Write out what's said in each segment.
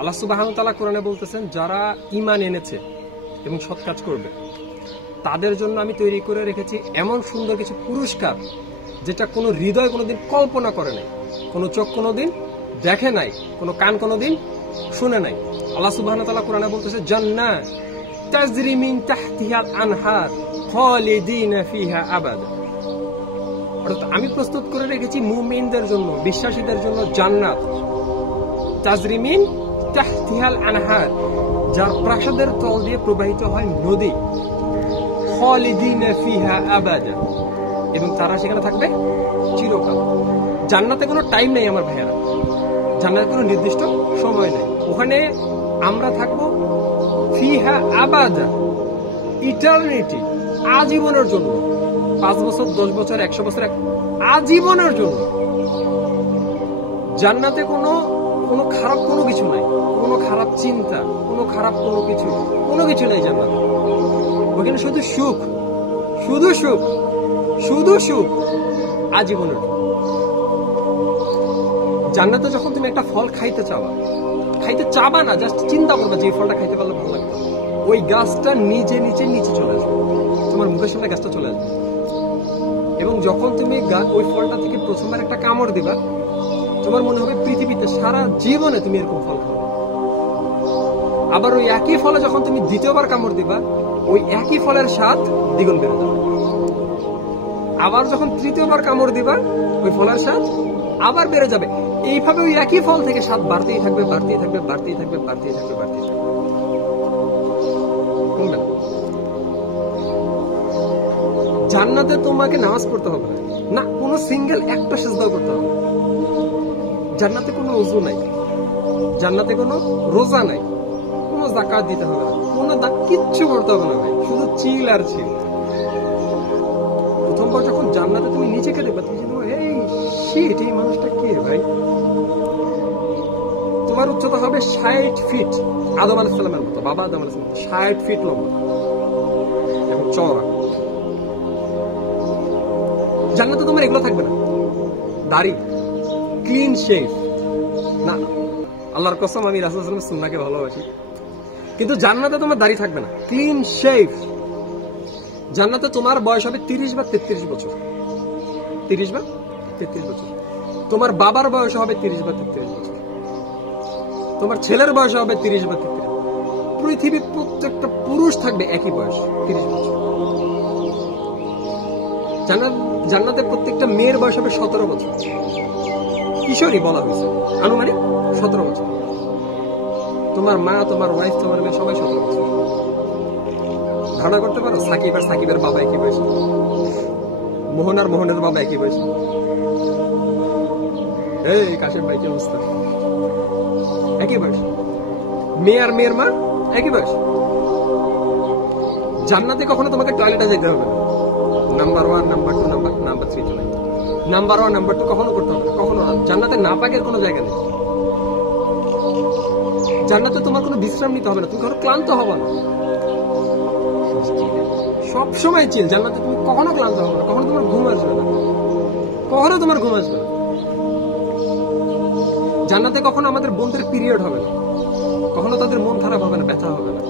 আল্লাহ সুবহানাহু ওয়া তাআলা কোরআনে বলতেছেন, যারা ঈমান এনেছে এবং সৎ কাজ করবে তাদের জন্য আমি তৈরি করে রেখেছি এমন সুন্দর কিছু পুরস্কার, যেটা কোনো হৃদয় কোনোদিন কল্পনা করে নাই, কোনো চোখ কোনোদিন দেখে নাই, কোনো কান কোনোদিন শুনে নাই। আল্লাহ সুবহানাহু ওয়া তাআলা কোরআনে বলতেছে, জান্নাত তাজরি মিন তাহতিহাল আনহার খালিদিনা ফিহা আবাদা। অর্থাৎ আমি প্রস্তুত করে রেখেছি মুমিনদের জন্য, বিশ্বাসীদের জন্য জান্নাত, তাজরি মিন তাহতিহাল আনহার, যার প্রাসাদের তল দিয়ে প্রবাহিত হয় নদী, খালিদিনা ফিহা আবাদা, এবং তারা সেখানে থাকবে চিরকাল। জান্নাতে কোনো টাইম নেই আমার ভাইয়েরা, জান্নাতে কোনো নির্দিষ্ট সময় নেই। ওখানে আমরা থাকবো ফিহা আবাদা, ইটারনিটি, আজীবনের জন্য। 5 বছর, 10 বছর, 100 বছর, আজীবনের জন্য। জান্নাতে কোনো খারাপ কোনো কিছু নাই, কোনো খারাপ চিন্তা, কোনো খারাপ কোনো কিছু নাই জান্নাতে। ওখানে শুধু সুখ, শুধু সুখ, শুধু সুখ, আজীবনের। জান্নাতে যখন তুমি একটা ফল খাইতে চাবা না, জাস্ট চিন্তা করবে যে এই ফলটা খাইতে পারলে ভালো লাগবে, ওই গাছটা নিচে চলে আসবে, তোমার মুখের সামনে গাছটা চলে আসবে। এবং যখন তুমি ওই ফলটা থেকে প্রথমবার একটা কামড় দিবা, তোমার মনে হবে পৃথিবীতে সারা জীবনে তুমি এরকম ফল খাবে। আবার ওই একই ফলে যখন তুমি দ্বিতীয়বার কামড় দিবা, ওই একই ফলের স্বাদ দ্বিগুণ বেড়ে যাবে। আবার যখন তৃতীয়বার কামড় দিবা, ওই ফলের স্বাদ আবার বেড়ে যাবে। এইভাবে ওই একই ফল থেকে স্বাদ বাড়তেই থাকবে, বাড়তেই থাকবে, বাড়তেই থাকবে, বাড়তেই থাকবে, বাড়তেই থাকবে। জান্নাতে তোমাকে নামাজ পড়তে হবে না, কোনো সিঙ্গেল একটা সিজদাও করতে হবে। জান্নাতে কোনো ওযু নাই, জান্নাতে কোনো রোজা নাই, কোনো যাকাত দিতে হবে না, কোনো কিচ্ছু করতে হবে না ভাই, শুধু চিল আর চিল। প্রথমবার যখন জান্নাতে তুমি নিজেকে দেখবে, তুমি এই শিট, এই মানুষটা কে ভাই? তোমার উচ্চতা হবে 60 ফিট, আদম আলাইহিস সালামের মতো, বাবা আদম আলাইহিস সালাম 60 ফিট লম্বা এবং চওড়া। জান্নাতে তোমার এগুলো থাকবে না, দাড়ি, ক্লিন শেভ না। আল্লাহর কসম, আমি রাসূল সাল্লাল্লাহু আলাইহি ওয়াসাল্লামের সুন্নাহকে ভালোবাসি, কিন্তু জান্নাতে তোমার দাড়ি থাকবে না, ক্লিন শেভ। জান্নাতে তোমার বয়স হবে 30 বা 33 বছর, 30 বা 33 বছর। তোমার বাবার বয়স হবে 30 বা 33 বছর, তোমার ছেলের বয়স হবে 30 বা 33। পৃথিবীর প্রত্যেকটা পুরুষ থাকবে একই বয়স, 30 বছর। জান্নাতে প্রত্যেকটা মেয়ের বয়স হবে 17 বছর, কিশোরী বলা হয়েছে, আনুমানিক 17 বছর। তোমার মা, তোমার ওয়াইফ, তোমার মেয়ে সবাই 17 বছর। ধারণা করতে পারো সাকিব আর সাকিবের বাবা একই বয়সী, মোহন আর মোহনের বাবা একই বয়সী। এই কাশেম ভাই কি অবস্থা? একই বয়স। মেয়ে আর মেয়ের মা একই বয়স। জান্নাতে কখনো তোমাকে টয়লেটে যেতে হবে না, নাম্বার 1, নাম্বার 2, নাম্বার 3 চলে। নাম্বার 1, নাম্বার 2 কখনো করতে হবে না, কখনো না। জান্নাতে নাপাকের কোনো জায়গা নেই। জান্নাতে তোমার কোনো বিশ্রাম নিতে হবে না, তুমি কখনো ক্লান্ত হবে না, সবসময় চিল। জান্নাতে তুমি কখনো ক্লান্ত হবে না, কখনো তোমার ঘুম আসবে না, কখনো তোমার ঘুম আসবে না। জান্নাতে কখনো আমাদের বোনদের পিরিয়ড হবে না, কখনো তাদের মন খারাপ হবে না, ব্যথা হবে না।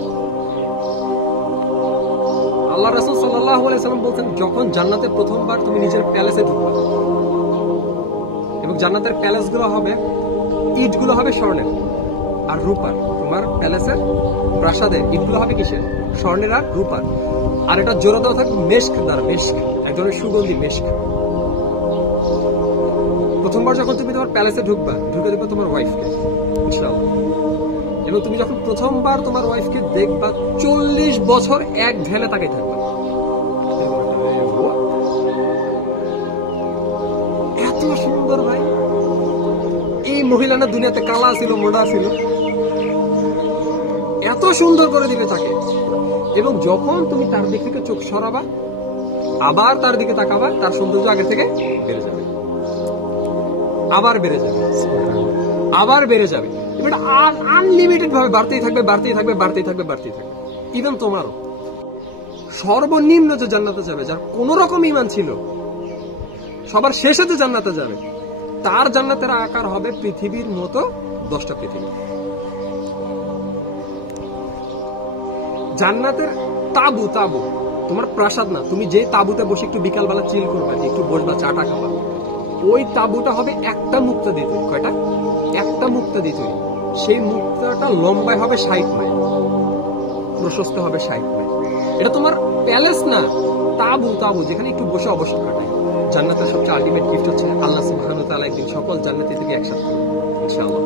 আল্লাহ রাসূল সাল্লাল্লাহু আলাইহি ওয়াসাল্লাম বলতেন, যখন জান্নাতে প্রথমবার তুমি নিজের প্যালেসে ঢুকবে, এবং জান্নাতের প্যালেসগুলো হবে, ইটগুলো হবে স্বর্ণের আর রূপার। তোমার প্যালেসের প্রাসাদের ইটগুলো হবে কিসের? স্বর্ণের আর রূপার। আর এটা জোড়া দেওয়া থাকবে মেশক দ্বারা, মেশক এক ধরনের সুগন্ধি মেশক। প্রথমবার যখন তুমি তোমার প্যালেসে ঢুকবা, ঢুকে দেখবে তোমার ওয়াইফকে, ইনশাআল্লাহ। এবং তুমি যখন প্রথমবার তোমার ওয়াইফকে দেখবা, 40 বছর এক ধ্যানে তাকাই থাকবা। এত সুন্দর ভাই! এই মহিলা না দুনিয়াতে কালা ছিল, মোটা ছিল, এত সুন্দর করে দিবে তাকে। এবং যখন তুমি তার দিক থেকে চোখ সরাবা, আবার তার দিকে তাকাবা, তার সৌন্দর্য আগের থেকে বেড়ে যাবে, আবার বেড়ে যাবে, আবার বেড়ে যাবে। এটা আনলিমিটেড ভাবে বাড়তেই থাকবে, বাড়তেই থাকবে, বাড়তেই থাকবে, বাড়তেই থাকবে। ইভেন তোমারও সর্বনিম্ন যে জান্নাতে যাবে, যার কোন রকম ঈমান ছিল, সবার শেষে যে জান্নাতে যাবে, তার জান্নাতের আকার হবে পৃথিবীর মতো 10টা পৃথিবী। জান্নাতের তাবু, তাবু তোমার প্রাসাদ না, তুমি যে তাবুতে বসে একটু বিকালবেলা চিল করবা, একটু বসবা, চাটা খাবা, ওই তাবুটা হবে একটা মুক্তা দিয়ে তৈরি। কয়টা? একটা মুক্তা দিয়ে তৈরি। সেই মুক্তাটা লম্বায় হবে 60 মাইল, প্রশস্ত হবে 60 মাইল। এটা তোমার প্যালেস না, তাবু, তাবু যেখানে একটু বসে অবসর কাটায়। জান্নাতের সবচেয়ে আলটিমেট গিফট হচ্ছে আল্লাহ সুবহানাহু ওয়া তাআলা একদিন সকল জান্নাতীদেরকে একসাথে করবেন ইনশাআল্লাহ।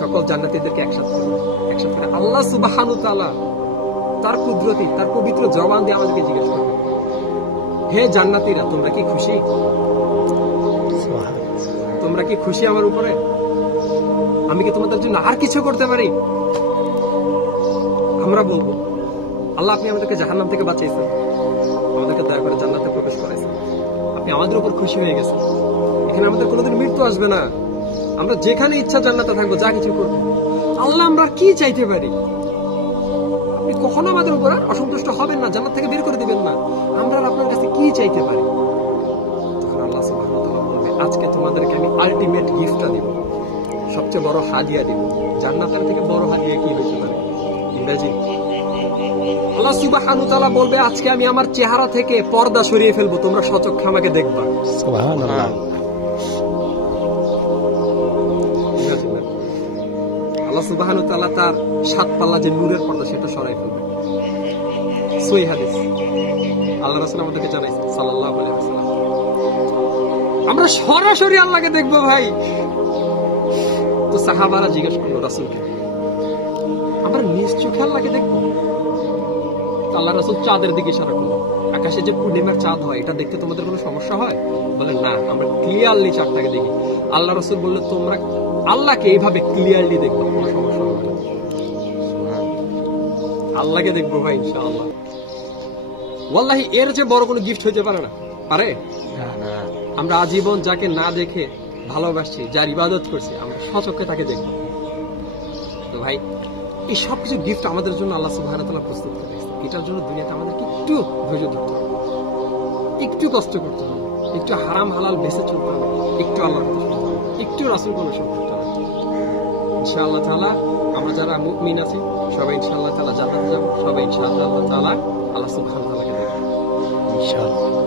সকল জান্নাতীদেরকে একসাথে করে আল্লাহ সুবহানাহু ওয়া তাআলা তার কুদরতি, তার পবিত্র জবান দিয়ে আমাদেরকে জিজ্ঞেস করবেন, হে জান্নাতীরা, তোমরা কি খুশি? তোমরা কি খুশি আমার উপরে? আমি কি তোমাদের জন্য আর কিছু করতে পারি? আমরা বলবো, আল্লাহ আপনি আমাদেরকে জাহান্নাম থেকে বাঁচিয়েছেন, আমাদেরকে দয়া করে জান্নাতে প্রবেশ করাইছেন, আপনি আমাদের উপর খুশি হয়ে গেছেন, এখানে আমাদের কোনোদিন মৃত্যু আসবে না, আমরা যেখানে ইচ্ছা জান্নাতে থাকবো, যা কিছু করবো। আল্লাহ আমরা আর কি চাইতে পারি? আপনি কখনো আমাদের উপর অসন্তুষ্ট হবেন না, জান্নাত থেকে বের করে দিবেন না, আমরা আপনার কাছে কি চাইতে পারি? তখন আল্লাহ সুবহানাহু ওয়া তাআলা বলবে, আজকে তোমাদেরকে আমি আলটিমেট গিফটটা দিব, সবচেয়ে বড় হাদিয়া দিব। জান্নাতের থেকে বড় হাদিয়া কি হইতে পারে? ইংরেজি আল্লাহ সুবহানাহু ওয়া তাআলা বলবে, আজকে আমি আমার চেহারা থেকে পর্দা সরিয়ে ফেলবো, তোমরা সচক্ষে আমাকে দেখবা। সুবহানাল্লাহ। আল্লাহ সুবহানাহু ওয়া তাআলা তার 7 পাল্লা যে নূরের পর্দা, সেটা সরাই ফেলবে। সহিহ হাদিস, আল্লাহ রাসূল আমাদেরকে জানাইছেন সাল্লাল্লাহু আলাইহি ওয়াসাল্লাম, আমরা সরাসরি আল্লাহকে দেখবো ভাই। তো সাহাবারা জিজ্ঞেস করলো রাসূলকে, আমরা নিজ চোখে আল্লাহকে দেখবো? আল্লাহ রাসূল চাঁদের দিকে ইশারা করলো, আকাশে যে পূর্ণিমার চাঁদ হয়, এটা দেখতে তোমাদের কোনো সমস্যা হয়? বলে না, আমরা ক্লিয়ারলি চাঁদটাকে দেখি। আল্লাহ রাসূল বললো, তোমরা আল্লাহকে এইভাবে ক্লিয়ারলি দেখবো, কোনো সমস্যা হবে না। আল্লাহকে দেখবো ভাই ইনশাআল্লাহ। ওয়াল্লাহি এর যে বড় কোনো গিফট হইতে পারে না, পারে? আমরা আজীবন যাকে না দেখে ভালোবাসছি, যার ইবাদত করছি, আমরা সচক্ষে তাকে দেখবো। তো ভাই, এই সবকিছু গিফট আমাদের জন্য আল্লাহ সুবহানাহু ওয়া তাআলা প্রস্তুত করে দিয়েছেন। এটার জন্য দুনিয়াতে আমাদেরকে একটু ধৈর্য ধরতে হবে, একটু কষ্ট করতে হবে, একটু হারাম হালাল বেঁচে চলতে হবে, একটু আল্লাহর কথা শুনতে হবে, একটু রাসূল অনুসরণ করতে হবে। ইনশাআল্লাহ তাআলা আমরা যারা মুমিন আছি, সবাই ইনশাআল্লাহ তাআলা জান্নাতে যাব, সবাই ইনশাআল্লাহ তাআলা আল্লাহ সুবহানাহু ওয়া তাআলাকে দেখব ইনশাআল্লাহ।